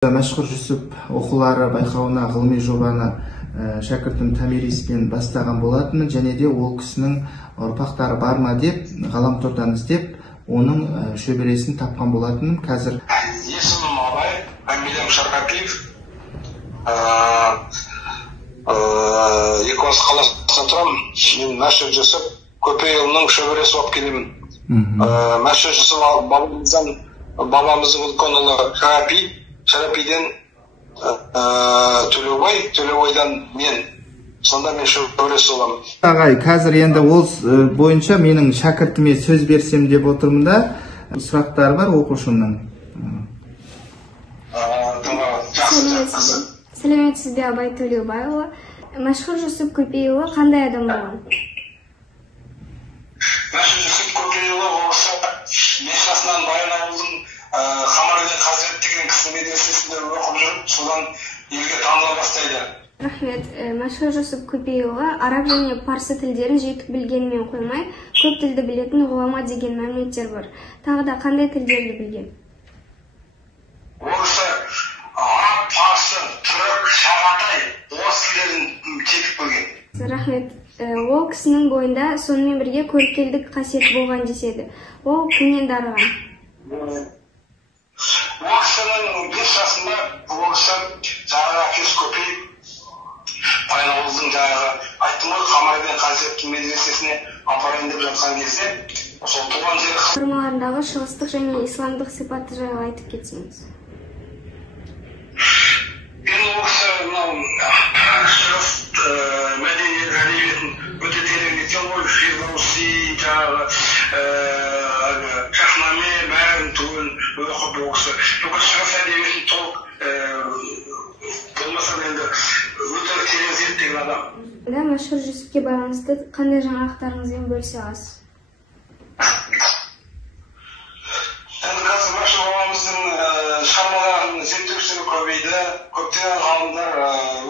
Мәшһүр Жүсіп оқулары байқауына ғылыми жобаны шәкіртім Томириспен бастаған болатынмын, және де ол кісінің ұрпақтары бар ма деп ғаламтордан іздеп, оның шөбересін тапқан болатынмын. Қазір есімім Абай, фамилиям Шарапиев. Екібастұз қаласында тұрамын. Мен Мәшһүр Жүсіп Көпейұлының шөбересі болып келемін. Мәшһүр Жүсіп бабамыздың үлкен ұлы Шарапиден Төлеубай, Төлеубайдан мен. Сонда мен шөбересі боламын. Ағай, қазір енді ол бойынша менің шәкіртіме сөз берсем деп отырмын да, сұрақтар бар оқушымның. Сәлеметсіз бе, Абай Төлеубайұлы? Мәшһүр Жүсіп Көпейұлы қандай адам болған? Мәшһүр Жүсіп Көпейұлы осы 5 жасынан Баян ауылдың Хамариден Қазірет деген кісі медресесінде оқып жүріп, содан елге таныла бастайды. Рахмет. Мәшһүр Жүсіп Көпейұлы араб және парсы тілдерін жетік білгенімен қоймай, көп тілді білетін ғұлама деген мәліметтер бар. Тағы да қандай тілдерді білген? Осы араб, парсы, түрік, шағатай, орыс тілдерін жетік білген. Рахмет. Ол кісінің бойында сонымен бірге көріпкелдік қасиет болған деседі. Ол кімнен дарыған? Ол кісінің 5 жасында ол кісі жаңағы әкесі көпейіп, Баян ауылдың жаңағы айттым ғой, Хамариден Қазіреттің медресесіне апарайын деп жатқан кезде, сол туған жері Формаларындағы шығыстық және исламдық сипаты жайлы айтып кетсеңіз. Мен ол кісі шығыс мәдениет әдебиетін өте терең еткен ғой, Фирдауси жаңағы Шахнаме бәрін түгел оқып ол кісі. Бүкіл шығыс әдебиетін толық болмаса енді өте терең зерттеген адам. Мәшһүр Жүсіпке байланысты қандай жаңалықтарыңызбен бөлісе аласыз? Енді қазір Мәшһүр бабамыздың шығармаларын зерттеушілері көбейді. Көптеген ғалымдар,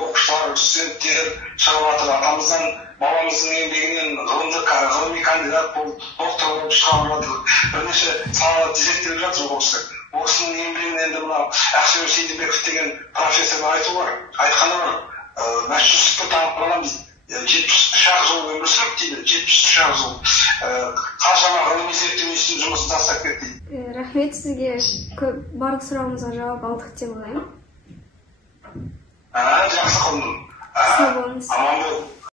оқушылар, студенттер шығып жатыр. Атамыздан бабамыздың еңбегінен ғылыми кандидат болып, доктор болып шығарып жатыр. Бірнеше салада зерттеліп жатыр ол кісі. Ол кісінің еңбегін енді мынау Ақсүйер Сейдібеков деген профессор айтқаны бар. Мәшһүр Жүсіпті танып қаламыз. 70-ақ жыл өмір сүріп дейді, 70-ақ жыл. Қаншама ғылыми зерттеу үшін жұмысын тастап кетті. Рахмет, сізге барлық сұрағымызға жауап алдық деп ойлаймын. Жақсы қылдым. Сау болыңыз. Аман бол.